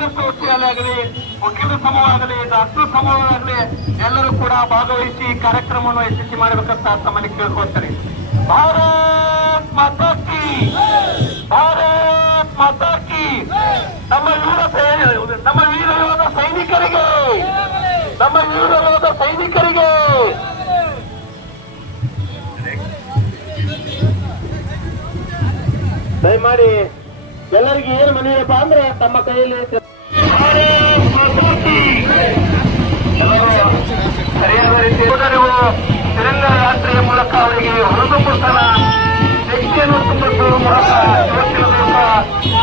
ಸಂಘರ್ಷೋಷ್ಠಿಯಲ್ಲಿ ಆಗಲಿ, ವಕೀಲರ ಸಮೂಹ ಆಗಲಿ, ಡಾಕ್ಟರ್ ಸಮೂಹ ಆಗಲಿ, ಎಲ್ಲರೂ ಕೂಡ ಭಾಗವಹಿಸಿ ಕಾರ್ಯಕ್ರಮವನ್ನು ಯಶಸ್ವಿ ಮಾಡಬೇಕಂತ ತಮ್ಮಲ್ಲಿ ಕೇಳ್ಕೊಳ್ತಾರೆ. ಭಾರತ್ ಮಾತಾ ಕಿ, ಭಾರತ್ ಮಾತಾ ಕಿ. ನಮ್ಮ ವೀರ ಯೋಧ ಸೈನಿಕರಿಗೆ, ನಮ್ಮ ವೀರ ಯೋಧ ಸೈನಿಕರಿಗೆ ದಯಮಾಡಿ ಎಲ್ಲರಿಗೂ ಏನು ಮನವಿಯಪ್ಪ ಅಂದ್ರೆ ತಮ್ಮ ಕೈಯಲ್ಲಿ ಸರಿಯಾದ ರೀತಿ ತಿರಂಗ ಯಾತ್ರೆಯ ಮೂಲಕ ಅವರಿಗೆ ಹೊರತುಪಡಿಸಲ ಶಕ್ತಿಯನ್ನು ತುಂಬಿಸುವ ಮೂಲಕ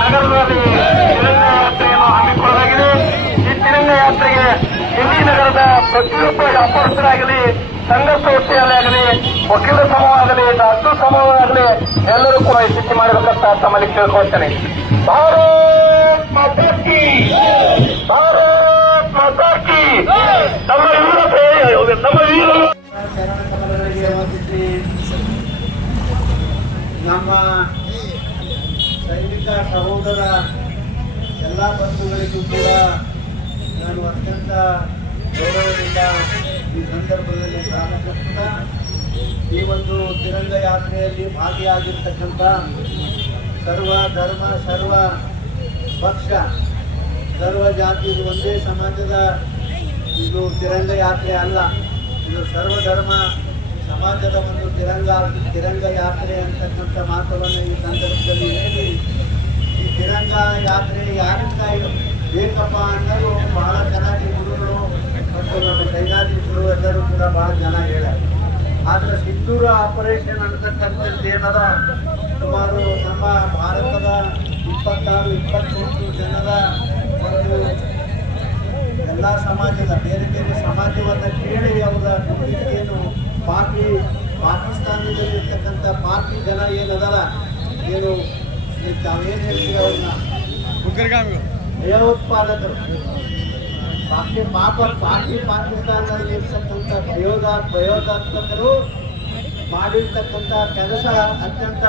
ನಗರದಲ್ಲಿ ತಿರಂಗ ಯಾತ್ರೆಯನ್ನು ಹಮ್ಮಿಕೊಳ್ಳಲಾಗಿದೆ. ಈ ತಿರಂಗ ಯಾತ್ರೆಗೆ ಇಲ್ಲಿ ನಗರದ ಪ್ರತಿಯೊಬ್ಬ ವ್ಯಾಪಾರಸ್ಥರಾಗಲಿ, ಸಂಘರ್ಷೋಷ್ಠಿಯಲ್ಲಾಗಲಿ, ವಕೀಲರ ಸಮೂಹ ಆಗಲಿ, ಡಾಕ್ಟರ್ ಸಮೂಹ ಆಗಲಿ, ಎಲ್ಲರೂ ಕೂಡ ಯಶಸ್ವಿ ಮಾಡಬೇಕಂತ ತಮ್ಮಲ್ಲಿ ಕೇಳ್ಕೊಳ್ತೇನೆ. ಭಾರತ್ ಮಾತಾ ಕಿ, ಭಾರತ್ ಮಾತಾ ಕಿ. ನಮ್ಮ ವೀರ ಶರಣಕಮಲಗಳಿಗೆ ವಂದಿಸಿ ನಮ್ಮ ಸೈನಿಕ ಸಹೋದರ ಎಲ್ಲ ಬಂಧುಗಳಿಗೂ ಕೂಡ ನಾನು ಅತ್ಯಂತ ಗೌರವದಿಂದ ಈ ಸಂದರ್ಭದಲ್ಲಿ ಸ್ವಾಗತಿಸುತ್ತಾ ಈ ಒಂದು ತಿರಂಗ ಯಾತ್ರೆಯಲ್ಲಿ ಭಾಗಿಯಾಗಿರ್ತಕ್ಕಂಥ ಸರ್ವ ಧರ್ಮ, ಸರ್ವ ಪಕ್ಷ, ಸರ್ವ ಜಾತಿ, ಇದು ಒಂದೇ ಸಮಾಜದ ಇದು ತಿರಂಗ ಯಾತ್ರೆ ಅಲ್ಲ. ಇದು ಸರ್ವಧರ್ಮ ಸಮಾಜದ ಒಂದು ತಿರಂಗ ಯಾತ್ರೆ ಅಂತಕ್ಕಂಥ ಮಾತುಗಳನ್ನು ಈ ಸಂದರ್ಭದಲ್ಲಿ ಹೇಳಿ, ಈ ತಿರಂಗ ಯಾತ್ರೆ ಯಾರಿಂದ ಬೇಕಪ್ಪ ಅನ್ನೋದು ಬಹಳ ಚೆನ್ನಾಗಿ ಗುರುಗಳು ಮತ್ತು ನಮ್ಮ ಸೈನಾಧೀಶರು ಎಲ್ಲರೂ ಕೂಡ ಬಹಳ ಜನ ಹೇಳ್ಯಾರ. ಆದರೆ ಸಿಂಧೂರ ಆಪರೇಷನ್ ಅಂತಕ್ಕಂಥದ್ದು ಏನದ, ಸುಮಾರು ನಮ್ಮ ಭಾರತದ 26-28 ಜನರ ಒಂದು ಎಲ್ಲ ಸಮಾಜದ ಬೇರೆ ಬೇರೆ ಸಮಾಜವನ್ನು ಕೇಳಿ ಅವರ ಏನು ಪಾಕಿಸ್ತಾನದಲ್ಲಿರ್ತಕ್ಕಂಥ ಪಾಕಿ ಜನ ಏನದಲ್ಲ, ಏನು ತಾವೇನು ಹೇಳ್ತೀವಿ ಅವ್ರನ್ನ ಭಯೋತ್ಪಾದಕರು, ಪಾಕಿಸ್ತಾನದಲ್ಲಿ ಇರ್ತಕ್ಕಂಥ ಭಯೋತ್ಪಾದಕರು ಮಾಡಿರ್ತಕ್ಕಂಥ ಕೆಲಸ ಅತ್ಯಂತ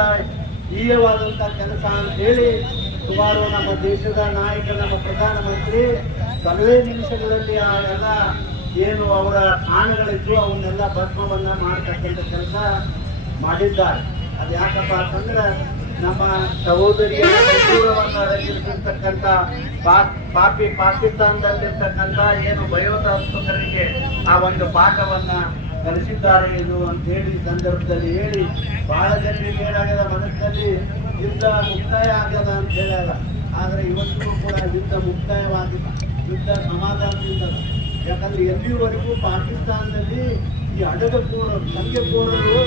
ಹೀಯವಾದಂಥ ಕೆಲಸ ಅಂತೇಳಿ ಸುಮಾರು ನಮ್ಮ ದೇಶದ ನಾಯಕ, ನಮ್ಮ ಪ್ರಧಾನಮಂತ್ರಿ ಕೆಲವೇ ನಿಮಿಷಗಳಲ್ಲಿ ಆ ಎಲ್ಲ ಏನು ಅವರ ತಾಣಗಳಿದ್ದು ಅವನ್ನೆಲ್ಲ ಭಸ್ಮವನ್ನ ಮಾಡತಕ್ಕಂಥ ಕೆಲಸ ಮಾಡಿದ್ದಾರೆ. ಅದು ಯಾಕಪ್ಪ ಅಂತಂದ್ರೆ ನಮ್ಮ ಸಹೋದರಿಯರ ದೂರವನ್ನು ಅಡಗಿರ್ತಕ್ಕಂಥ ಪಾಕಿಸ್ತಾನದಲ್ಲಿರ್ತಕ್ಕಂಥ ಏನು ಭಯೋತ್ಪಾದಕರಿಗೆ ಆ ಒಂದು ಪಾಠವನ್ನ ಕಲಿಸಿದ್ದಾರೆ ಇದು ಅಂತ ಹೇಳಿ ಸಂದರ್ಭದಲ್ಲಿ ಹೇಳಿ, ಬಹಳ ಜನರಿಗೆ ಏನಾಗ್ಯದ ಮನಸ್ಸಿನಲ್ಲಿ ಯುದ್ಧ ಮುಕ್ತಾಯ ಆಗ್ಯದ ಅಂತ ಹೇಳ್ಯಾರ. ಆದರೆ ಇವತ್ತಿಗೂ ಕೂಡ ಯುದ್ಧ ಮುಕ್ತಾಯವಾಗಿಲ್ಲ, ಯುದ್ಧ ಸಮಾಧಾನದಿಂದ. ಯಾಕಂದ್ರೆ ಎಲ್ಲಿವರೆಗೂ ಪಾಕಿಸ್ತಾನದಲ್ಲಿ ಈ ಅಡಗಕೋರರು, ಸಂಖ್ಯೆಕೋರರು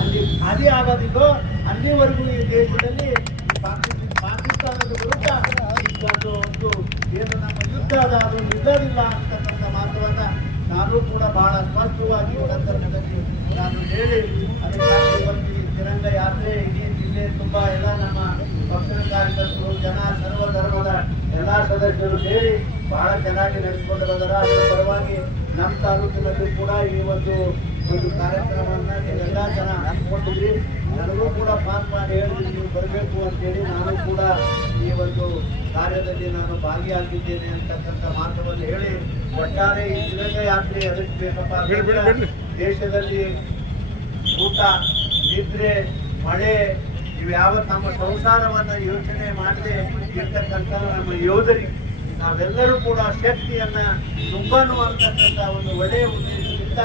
ಅಲ್ಲಿ ಖಾಲಿ ಆಗೋದಿಲ್ಲೋ ಅಲ್ಲಿವರೆಗೂ ಈ ದೇಶದಲ್ಲಿ ಪಾಕಿಸ್ತಾನದ ವಿರುದ್ಧ ಒಂದು ಏನು ನಮ್ಮ ಯುದ್ಧ ಅದ, ಅದು ನಿಲ್ಲೋದಿಲ್ಲ ಅಂತಕ್ಕಂಥ ಮಾತುವನ್ನ ನಾನು ಕೂಡ ಬಹಳ ಸ್ಪಷ್ಟವಾಗಿ ಸಂದರ್ಭದಲ್ಲಿ ನಾನು ಹೇಳಿ, ಅದಕ್ಕಾಗಿ ಇವತ್ತು ಈ ತಿರಂಗ ಯಾತ್ರೆ ಇಡೀ ಜಿಲ್ಲೆ ತುಂಬಾ ಎಲ್ಲ ನಮ್ಮ ಪಕ್ಷದ ಕಾರ್ಯಕರ್ತರು, ಜನ, ಸರ್ವ ಧರ್ಮದ ಎಲ್ಲ ಸದಸ್ಯರು ಸೇರಿ ಬಹಳ ಚೆನ್ನಾಗಿ ನಡೆಸಿಕೊಂಡು ಬಂದರ. ಅದರ ಪರವಾಗಿ ನಮ್ಮ ತಾಲೂಕಿನಲ್ಲಿ ಕೂಡ ಈ ಒಂದು ಕಾರ್ಯಕ್ರಮವನ್ನ ನೀವೆಲ್ಲ ಜನ ಹಮ್ಮಿಕೊಂಡಿದ್ರಿ. ನನಗೂ ಕೂಡ ಫೋನ್ ಮಾಡಿ ಹೇಳಿದ್ರಿ ನೀವು ಬರಬೇಕು ಅಂತೇಳಿ. ನಾನು ಕೂಡ ಈ ಒಂದು ಕಾರ್ಯದಲ್ಲಿ ನಾನು ಭಾಗಿಯಾಗಿದ್ದೇನೆ ಅಂತಕ್ಕಂಥ ಮಾತುವನ್ನು ಹೇಳಿ, ಒಟ್ಟಾರೆ ಈ ತಿರಂಗ ಯಾತ್ರೆ ಎದಕ್ಕೆ ಬೇಕಪ್ಪ, ದೇಶದಲ್ಲಿ ಊಟ, ನಿದ್ರೆ, ಮಳೆ ಇವ್ಯಾವ ತಮ್ಮ ಸಂಸಾರವನ್ನ ಯೋಚನೆ ಮಾಡದೆ ಇರ್ತಕ್ಕಂಥ ನಮ್ಮ ಯೋಧರಿಗೆ ನಾವೆಲ್ಲರೂ ಕೂಡ ಶಕ್ತಿಯನ್ನ ತುಂಬನ್ನುವಂತಕ್ಕಂಥ ಒಂದು ಒಳ್ಳೆಯ ಉದ್ದೇಶದಿಂದ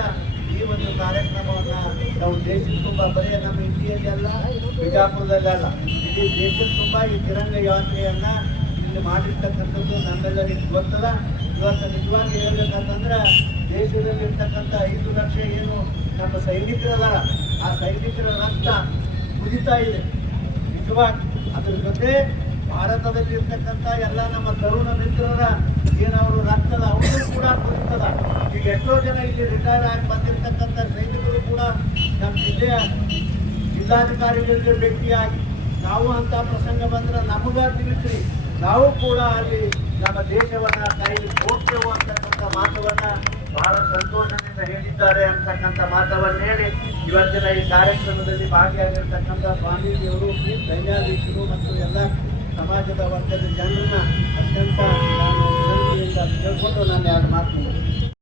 ಈ ಒಂದು ಕಾರ್ಯಕ್ರಮವನ್ನ ನಾವು ದೇಶದ ತುಂಬ, ಬರೀ ನಮ್ಮ ಇಂಡಿಯಾದಲ್ಲ, ಬಿಜಾಪುರದಲ್ಲ, ಇಡೀ ದೇಶದ ತುಂಬ ಈ ತಿರಂಗ ಯಾತ್ರೆಯನ್ನ ಇಲ್ಲಿ ಮಾಡಿರ್ತಕ್ಕಂಥದ್ದು ನಮ್ಮೆಲ್ಲರಿಗೂ ಗೊತ್ತದ. ಇವತ್ತು ನಿಜವಾಗಿ ಹೇಳ್ಬೇಕಂತಂದ್ರೆ ದೇಶದಲ್ಲಿರ್ತಕ್ಕಂಥ 5 ಲಕ್ಷ ಏನು ನಮ್ಮ ಸೈನಿಕರದಾರ, ಆ ಸೈನಿಕರ ರಕ್ತ ಕುದಿತಾ ಇದೆ ನಿಜವಾಗಿ. ಅದ್ರ ಜೊತೆ ಭಾರತದಲ್ಲಿ ಇರ್ತಕ್ಕಂಥ ಎಲ್ಲ ನಮ್ಮ ತರುಣ ಮಿತ್ರರ ಏನವರು ರಕ್ತದ ಅವರು ಕೂಡ ಕುದಿತದ. ಈಗ ಎಷ್ಟೋ ಜನ ಇಲ್ಲಿ ರಿಟೈರ್ ಆಗಿ ಬಂದಿರತಕ್ಕಂಥ ಸೈನಿಕರು ಕೂಡ ನಮ್ಮ ಜಿಲ್ಲೆಯ ಜಿಲ್ಲಾಧಿಕಾರಿಗಳಿಗೆ ಭೇಟಿಯಾಗಿ ನಾವು ಅಂತ ಪ್ರಸಂಗ ಬಂದ್ರೆ ನಮಗ ತಿಳಿಸ್ರಿ, ನಾವು ಕೂಡ ಅಲ್ಲಿ ನಮ್ಮ ದೇಶವನ್ನ ಕೈಲಿ ಹೋಗ್ತೇವೆ ಅಂತಕ್ಕಂಥ ಮಾತುವನ್ನ ಬಹಳ ಸಂತೋಷದಿಂದ ಹೇಳಿದ್ದಾರೆ ಅಂತಕ್ಕಂಥ ಮಾತವನ್ನು ಹೇಳಿ, ಇವತ್ತಿನ ಈ ಕಾರ್ಯಕ್ರಮದಲ್ಲಿ ಭಾಗಿಯಾಗಿರ್ತಕ್ಕಂಥ ಸ್ವಾಮೀಜಿಯವರು, ಸೈನ್ಯಾಧೀಶರು ಮತ್ತು ಎಲ್ಲ ಸಮಾಜದ ವರ್ಗದ ಜನರನ್ನ ಅತ್ಯಂತ ನಾನು ವಿನಂತಿಯಿಂದ ಕೇಳ್ಕೊಂಡು ನಾನು ಎರಡು ಮಾತು